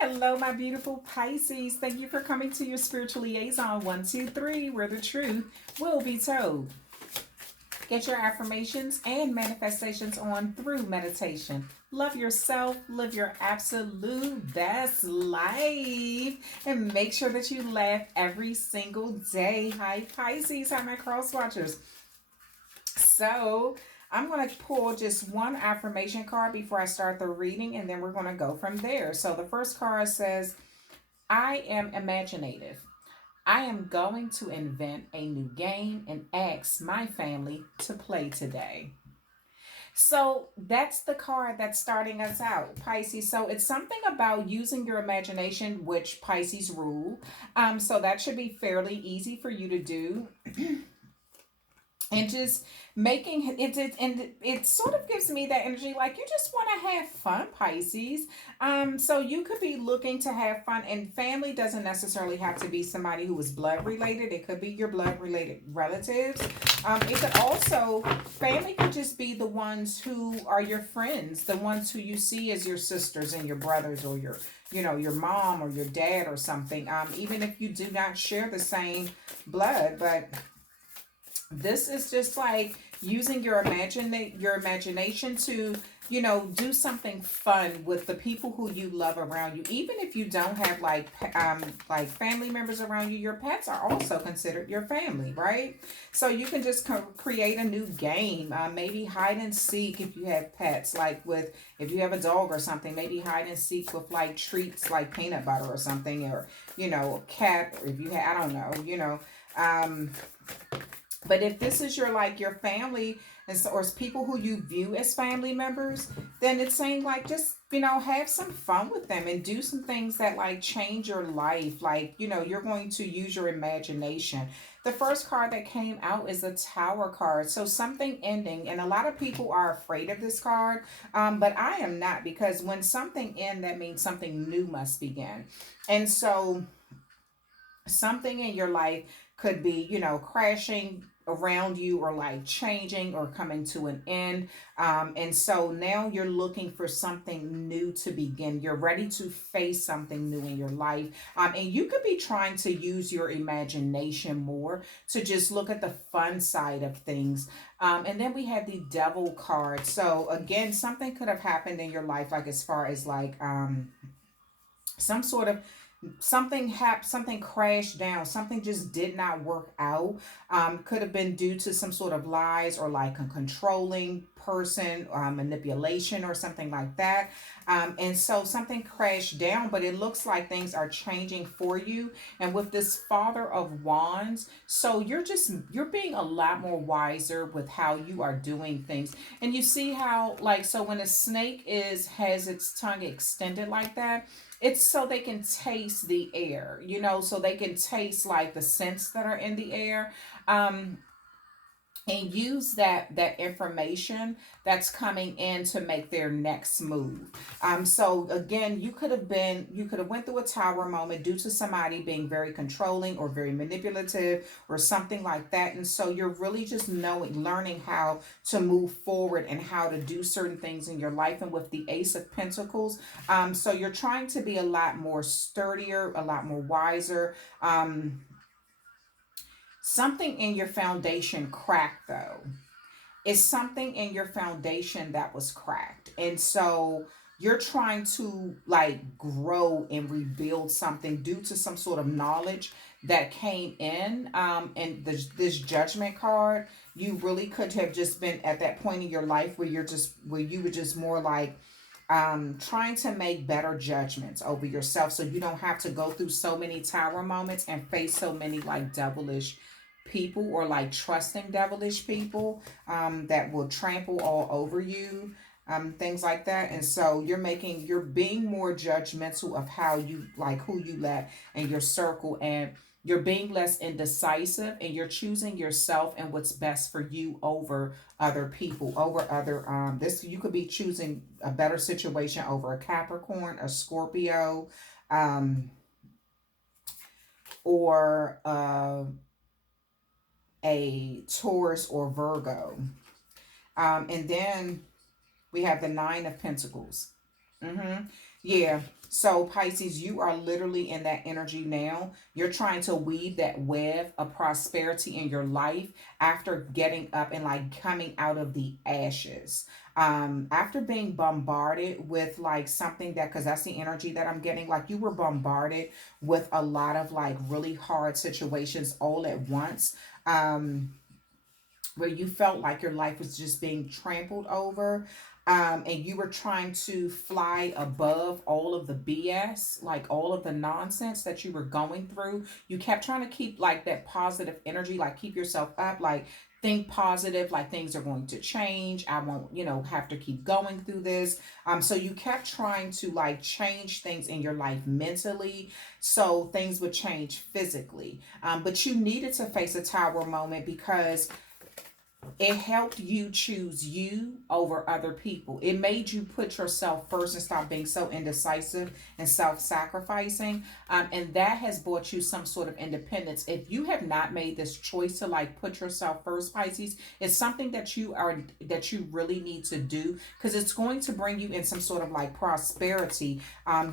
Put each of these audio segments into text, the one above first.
Hello, my beautiful Pisces. Thank you for coming to your spiritual liaison 123, where the truth will be told. Get your affirmations and manifestations on through meditation. Love yourself, live your absolute best life, and make sure that you laugh every single day. Hi, Pisces. Hi, my cross watchers. So, I'm going to pull just one affirmation card before I start the reading, and then we're going to go from there. So, the first card says, I am imaginative. I am going to invent a new game and ask my family to play today. So that's the card that's starting us out, Pisces. So it's something about using your imagination, which Pisces rule. So that should be fairly easy for you to do. And just making it sort of gives me that energy like you just want to have fun, Pisces. So you could be looking to have fun, and family doesn't necessarily have to be somebody who is blood related. It could be your blood related relatives. It could also, family could just be the ones who are your friends, the ones who you see as your sisters and your brothers, or your mom or your dad or something. Even if you do not share the same blood. But this is just like using your imagination to do something fun with the people who you love around you. Even if you don't have like family members around you, your pets are also considered your family, right? So you can just create a new game, maybe hide and seek if you have pets, like with if you have a dog or something, maybe hide and seek with like treats like peanut butter or something, or a cat, or if you have, I don't know, but if this is your family, and so, or it's people who you view as family members, then it's saying like just have some fun with them and do some things that like change your life. Like you're going to use your imagination. The first card that came out is the Tower card, so something ending, and a lot of people are afraid of this card, but I am not, because when something ends, that means something new must begin. And so something in your life could be crashing around you, or like changing or coming to an end, and so now you're looking for something new to begin. You're ready to face something new in your life, and you could be trying to use your imagination more to just look at the fun side of things. And then we have the Devil card. So again, something could have happened in your life, like as far as like some sort of something crashed down, something just did not work out. Could have been due to some sort of lies, or like a controlling person, manipulation or something like that. And so something crashed down, but it looks like things are changing for you. And with this Father of Wands, so you're being a lot more wiser with how you are doing things. And you see how, like, so when a snake has its tongue extended like that, it's so they can taste the air, so they can taste like the scents that are in the air. Um, and use that information that's coming in to make their next move. So again, you could have went through a tower moment due to somebody being very controlling or very manipulative or something like that. And so you're really just learning how to move forward and how to do certain things in your life. And with the Ace of Pentacles, so you're trying to be a lot more sturdier, a lot more wiser. Something in your foundation cracked, though. It's something in your foundation that was cracked. And so you're trying to like grow and rebuild something due to some sort of knowledge that came in. And this Judgment card, you really could have just been at that point in your life where you were just more like trying to make better judgments over yourself, so you don't have to go through so many tower moments and face so many like devilish people, or like trusting devilish people that will trample all over you, things like that. And so you're being more judgmental of how you like who you let in your circle, and you're being less indecisive, and you're choosing yourself and what's best for you over other people, over other this you could be choosing a better situation over a Capricorn, a Scorpio, um or a Taurus or Virgo. And then we have the Nine of Pentacles. Mm-hmm. Yeah. So Pisces, you are literally in that energy now. You're trying to weave that web of prosperity in your life after getting up and like coming out of the ashes. After being bombarded with like something that, because that's the energy that I'm getting, like you were bombarded with a lot of like really hard situations all at once. Where you felt like your life was just being trampled over, and you were trying to fly above all of the BS, like all of the nonsense that you were going through. You kept trying to keep like that positive energy, like keep yourself up, like think positive, like things are going to change. I won't, have to keep going through this. So you kept trying to like change things in your life mentally so things would change physically. But you needed to face a tower moment because it helped you choose you over other people. It made you put yourself first and stop being so indecisive and self-sacrificing. And that has brought you some sort of independence. If you have not made this choice to like put yourself first, Pisces, it's something that you really need to do because it's going to bring you in some sort of like prosperity.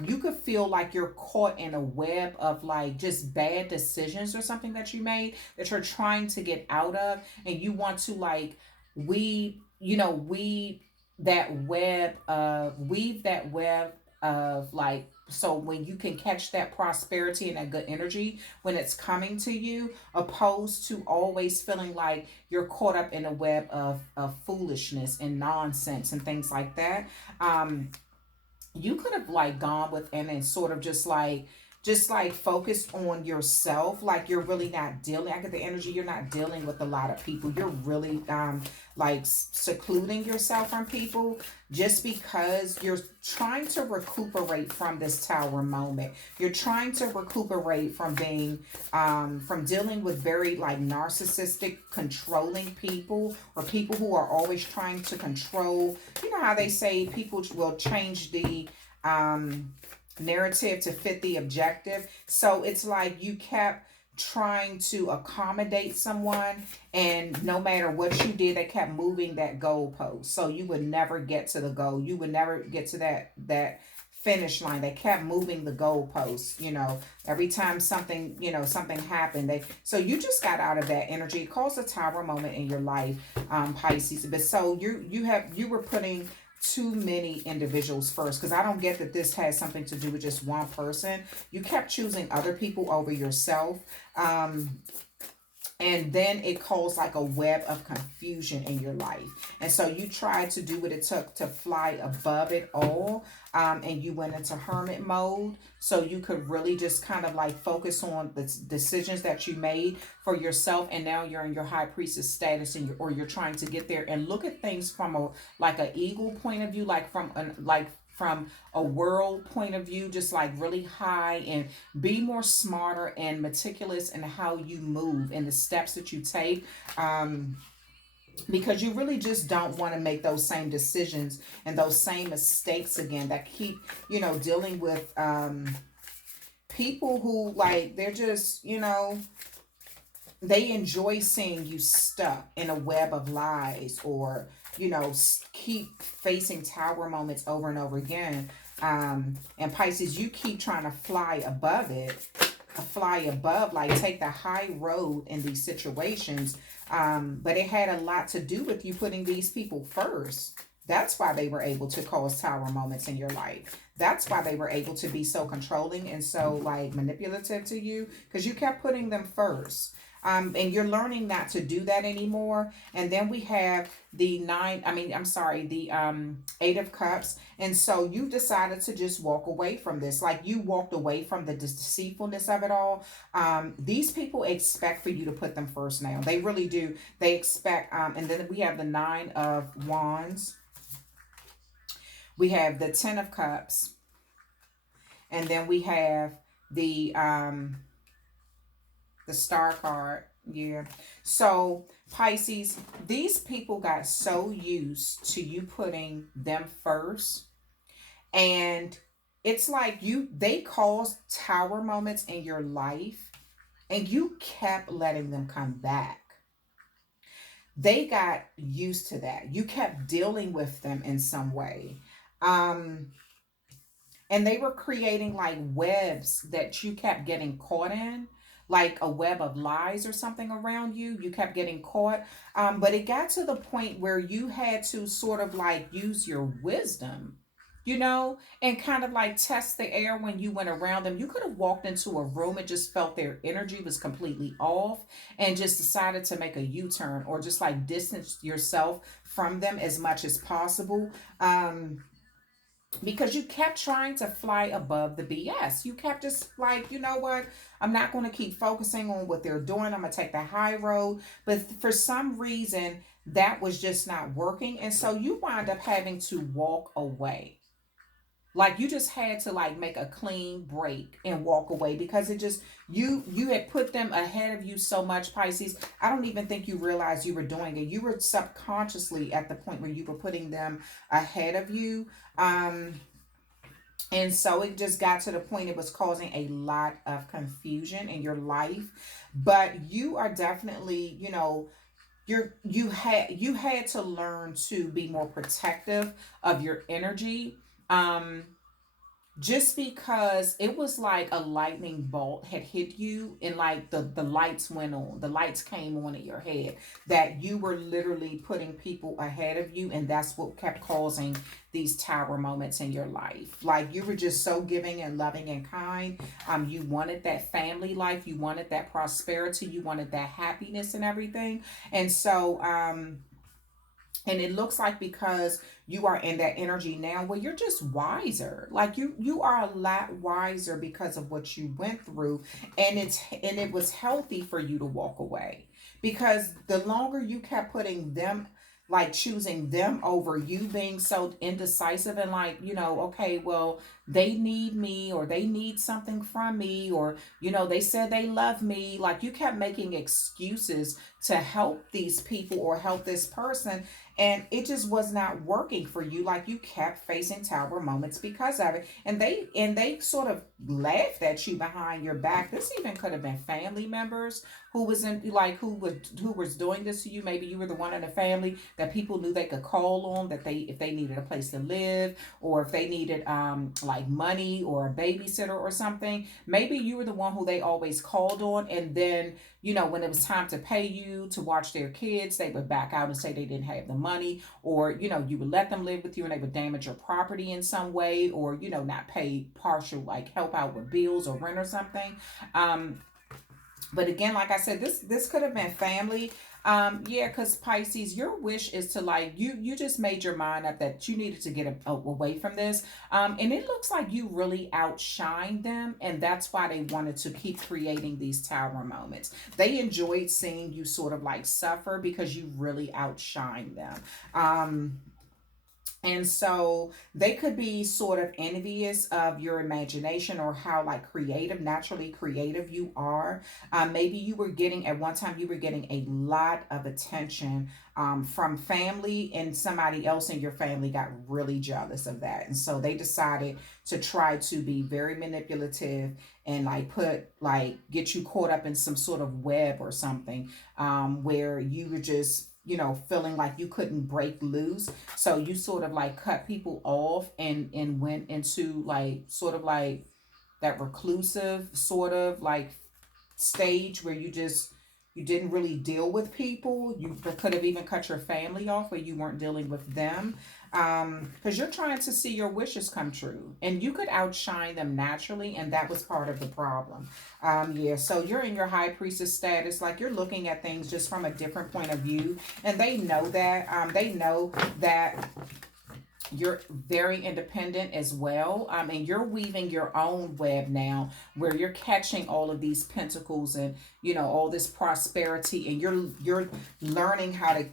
You could feel like you're caught in a web of like just bad decisions or something that you made that you're trying to get out of, and you want to like weave that web of like, so when you can catch that prosperity and that good energy when it's coming to you, opposed to always feeling like you're caught up in a web of foolishness and nonsense and things like that. You could have like gone within and sort of just like focused on yourself, like you're really not dealing, I get the energy you're not dealing with a lot of people. You're really like secluding yourself from people just because you're trying to recuperate from this tower moment. You're trying to recuperate from being from dealing with very like narcissistic controlling people, or people who are always trying to control. You know how they say people will change the narrative to fit the objective. So it's like you kept trying to accommodate someone, and no matter what you did, they kept moving that goalpost. So you would never get to the goal. You would never get to that finish line. They kept moving the goalposts. Every time something happened, so you just got out of that energy. It caused a tower moment in your life, Pisces. But so you were putting too many individuals first, because I don't get that this has something to do with just one person. You kept choosing other people over yourself. And then it caused like a web of confusion in your life. And so you tried to do what it took to fly above it all. And you went into hermit mode so you could really just kind of like focus on the decisions that you made for yourself. And now you're in your high priestess status, and you're trying to get there and look at things from a like an eagle point of view, like from a world point of view, just like really high, and be more smarter and meticulous in how you move and the steps that you take. Because you really just don't want to make those same decisions and those same mistakes again, that keep dealing with people who like they're just they enjoy seeing you stuck in a web of lies, or keep facing tower moments over and over again. And Pisces, you keep trying to fly above it, fly above, like take the high road in these situations. But it had a lot to do with you putting these people first. That's why they were able to cause tower moments in your life. That's why they were able to be so controlling and so like manipulative to you, because you kept putting them first. And you're learning not to do that anymore. And then we have the Eight of Cups. And so you decided to just walk away from this. Like you walked away from the deceitfulness of it all. These people expect for you to put them first now. They really do. They expect, and then we have the Nine of Wands. We have the Ten of Cups. And then we have the Star card. Yeah. So Pisces, these people got so used to you putting them first, and it's like they caused tower moments in your life, and you kept letting them come back. They got used to that. You kept dealing with them in some way. Um and they were creating like webs that you kept getting caught in, like a web of lies or something around you. You kept getting caught. But it got to the point where you had to sort of like use your wisdom, and kind of like test the air when you went around them. You could have walked into a room and just felt their energy was completely off and just decided to make a U-turn, or just like distance yourself from them as much as possible. Because you kept trying to fly above the BS. You kept just like, you know what? I'm not going to keep focusing on what they're doing. I'm going to take the high road. But for some reason, that was just not working. And so you wind up having to walk away. Like you just had to like make a clean break and walk away, because it just, you had put them ahead of you so much, Pisces. I don't even think you realized you were doing it. You were subconsciously at the point where you were putting them ahead of you. And so it just got to the point it was causing a lot of confusion in your life. But you are definitely, you had to learn to be more protective of your energy. Um, just because it was like a lightning bolt had hit you, and like the lights went on, the lights came on in your head, that you were literally putting people ahead of you, and that's what kept causing these tower moments in your life. Like you were just so giving and loving and kind. You wanted that family life, you wanted that prosperity, you wanted that happiness and everything. And so and it looks like because you are in that energy now, well, you're just wiser. Like you are a lot wiser because of what you went through. And it was healthy for you to walk away, because the longer you kept putting them, like choosing them over you, being so indecisive and like, okay, well, they need me, or they need something from me, or they said they love me. Like you kept making excuses to help these people or help this person, and it just was not working for you. Like you kept facing tower moments because of it, and they sort of laughed at you behind your back. This even could have been family members who was in, like, who was doing this to you. Maybe you were the one in the family that people knew they could call on, that if they needed a place to live, or if they needed like money or a babysitter or something. Maybe you were the one who they always called on, and then when it was time to pay you to watch their kids, they would back out and say they didn't have the money, or you would let them live with you and they would damage your property in some way, or not pay partial, like help out with bills or rent or something. But again, like I said, this could have been family. Yeah, because Pisces, your wish is to, like, you just made your mind up that you needed to get away from this. And it looks like you really outshined them, and that's why they wanted to keep creating these tower moments. They enjoyed seeing you sort of like suffer because you really outshined them. And so they could be sort of envious of your imagination, or how like naturally creative you are. Maybe at one time you were getting a lot of attention from family, and somebody else in your family got really jealous of that. And so they decided to try to be very manipulative and get you caught up in some sort of web or something, where you were just feeling like you couldn't break loose. So you sort of like cut people off and went into like sort of like that reclusive sort of like stage where you didn't really deal with people. You could have even cut your family off, where you weren't dealing with them, because you're trying to see your wishes come true, and you could outshine them naturally, and that was part of the problem. Yeah, so you're in your high priestess status, like you're looking at things just from a different point of view, and they know that. They know that you're very independent as well. And you're weaving your own web now, where you're catching all of these pentacles and all this prosperity, and you're learning how to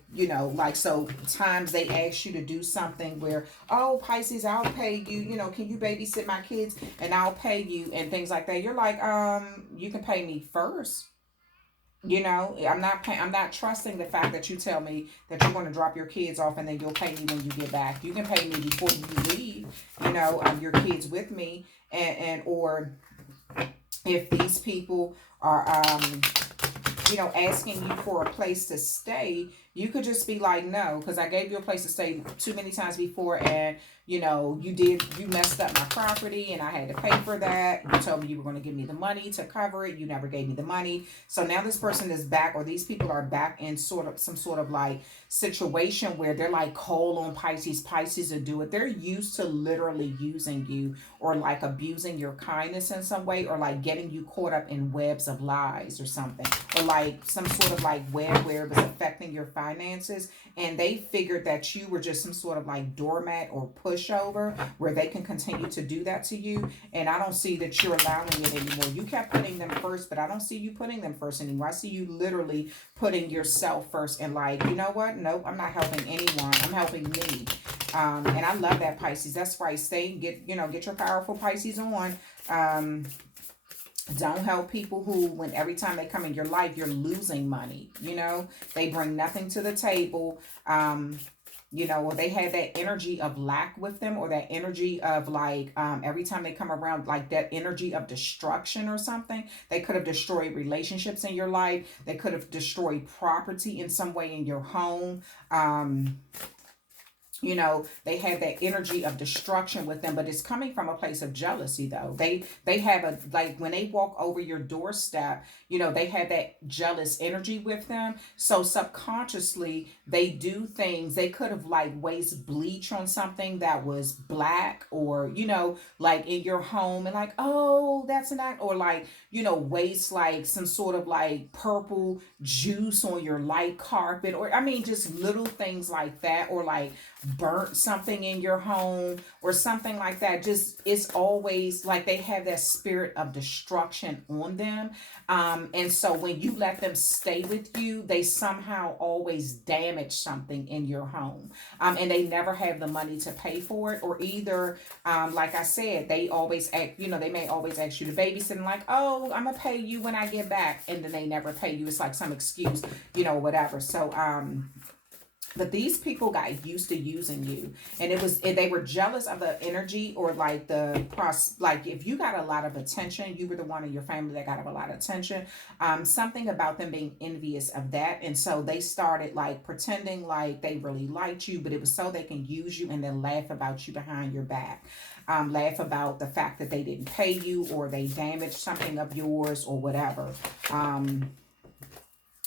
so times they ask you to do something where, oh, Pisces, I'll pay you, can you babysit my kids and I'll pay you, and things like that. You're like, you can pay me first. I'm not trusting the fact that you tell me that you're going to drop your kids off and then you'll pay me when you get back. You can pay me before you leave, your kids with me, or if these people are asking you for a place to stay, You could just be like, no, because I gave you a place to stay too many times before, and you messed up my property and I had to pay for that. You told me you were going to give me the money to cover it. You never gave me the money. So now this person is back, or these people are back in some sort of like situation where they're like cold on Pisces. Pisces to do it. They're used to literally using you, or like abusing your kindness in some way, or like getting you caught up in webs of lies or something, or like some sort of like web where it was affecting your finances. And they figured that you were just some sort of like doormat or pushover where they can continue to do that to you. And I don't see that you're allowing it anymore. You kept putting them first, but I don't see you putting them first anymore. I see you literally putting yourself first, and like, you know what? Nope, I'm not helping anyone. I'm helping me. And I love that, Pisces. That's right. Get your powerful Pisces on. Don't help people who, when every time they come in your life, you're losing money. They bring nothing to the table. Or they have that energy of lack with them, or that energy of like, every time they come around, like that energy of destruction or something. They could have destroyed relationships in your life. They could have destroyed property in some way in your home. They have that energy of destruction with them, but it's coming from a place of jealousy though. They have like when they walk over your doorstep, they have that jealous energy with them. So subconsciously they do things. They could have like wasted bleach on something that was black, or, like in your home, and like, oh, that's an act, or like, waste like some sort of like purple juice on your light carpet, or I mean, just little things like that, or like burnt something in your home or something like that. Just, it's always like they have that spirit of destruction on them. And so when you let them stay with you, they somehow always damage something in your home. And they never have the money to pay for it, or either, like I said, they always act, they may always ask you to babysit, and like, oh, I'm gonna pay you when I get back, and then they never pay you. It's like some excuse, whatever. So, but these people got used to using you, and they were jealous of the energy, or like like if you got a lot of attention, you were the one in your family that got a lot of attention. Something about them being envious of that, and so they started like pretending like they really liked you, but it was so they can use you and then laugh about you behind your back. Laugh about the fact that they didn't pay you, or they damaged something of yours, or whatever.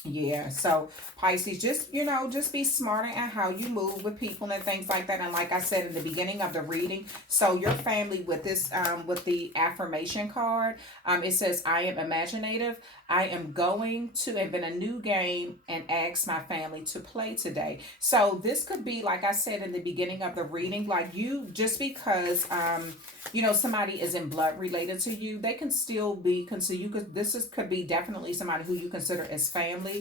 Yeah, so Pisces, just be smarter in how you move with people and things like that. And like I said in the beginning of the reading, so your family with this, with the affirmation card, it says, I am imaginative. I am going to invent a new game and ask my family to play today. So this could be, like I said in the beginning of the reading, like just because, somebody isn't blood related to you, they can still be considered, could be definitely somebody who you consider as family,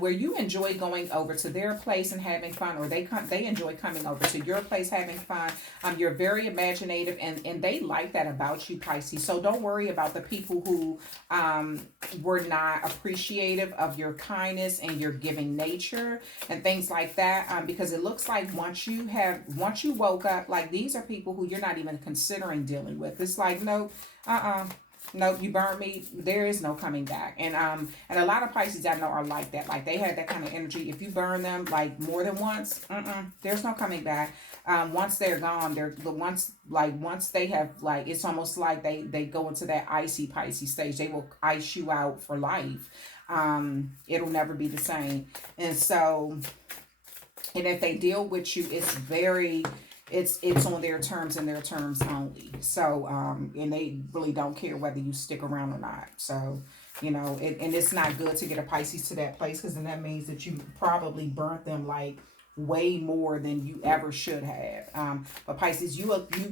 where you enjoy going over to their place and having fun, or they enjoy coming over to your place having fun. You're very imaginative, and they like that about you, Pisces. So don't worry about the people who were not appreciative of your kindness and your giving nature and things like that, because it looks like once you woke up, like these are people who you're not even considering dealing with. It's like, nope, nope, you burned me. There is no coming back. And a lot of Pisces I know are like that. Like they have that kind of energy. If you burn them like more than once, there's no coming back. Once they're gone, once they have, like, it's almost like they go into that icy Pisces stage. They will ice you out for life. It'll never be the same. And so, and if they deal with you, it's on their terms and their terms only. So, and they really don't care whether you stick around or not. So, and it's not good to get a Pisces to that place, because then that means that you probably burnt them like way more than you ever should have. But Pisces, you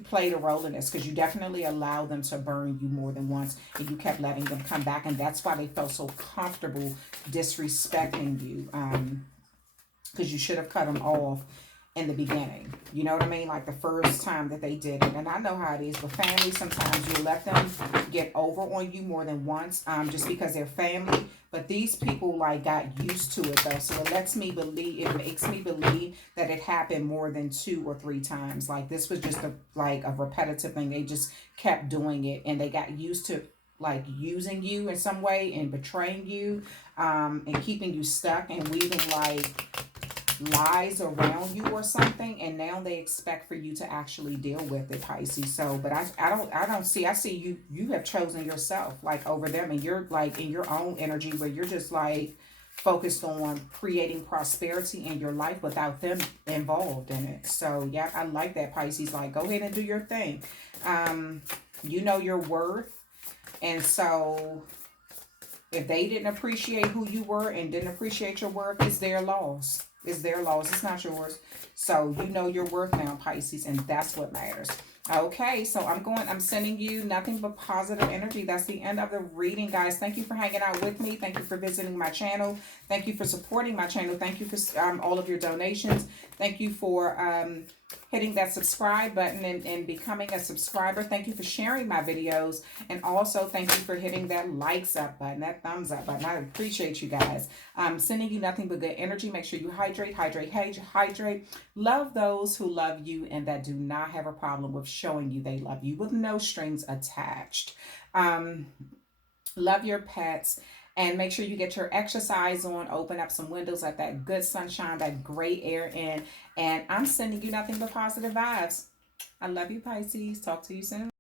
played a role in this, because you definitely allowed them to burn you more than once, and you kept letting them come back, and that's why they felt so comfortable disrespecting you, because you should have cut them off in the beginning. You know what I mean? Like the first time that they did it. And I know how it is with family. Sometimes you let them get over on you more than once, just because they're family. But these people like got used to it though. So it makes me believe that it happened more than 2 or 3 times. Like this was just a repetitive thing. They just kept doing it, and they got used to like using you in some way and betraying you, and keeping you stuck and weaving like lies around you or something, and now they expect for you to actually deal with it, Pisces. So, but I see you have chosen yourself like over them, and you're like in your own energy where you're just like focused on creating prosperity in your life without them involved in it. So yeah, I like that, Pisces. Like, go ahead and do your thing. You know your worth, and so if they didn't appreciate who you were and didn't appreciate your worth, it's their loss. It's their loss. It's not yours. So you know your worth now, Pisces, and that's what matters. Okay, so I'm sending you nothing but positive energy. That's the end of the reading, guys. Thank you for hanging out with me. Thank you for visiting my channel. Thank you for supporting my channel. Thank you for all of your donations. Thank you for hitting that subscribe button and becoming a subscriber. Thank you for sharing my videos. And also thank you for hitting that likes up button, that thumbs up button. I appreciate you guys. I'm sending you nothing but good energy. Make sure you hydrate. Love those who love you and that do not have a problem with showing you they love you with no strings attached. Love your pets. And make sure you get your exercise on, open up some windows, let that good sunshine, that great air in. And I'm sending you nothing but positive vibes. I love you, Pisces. Talk to you soon.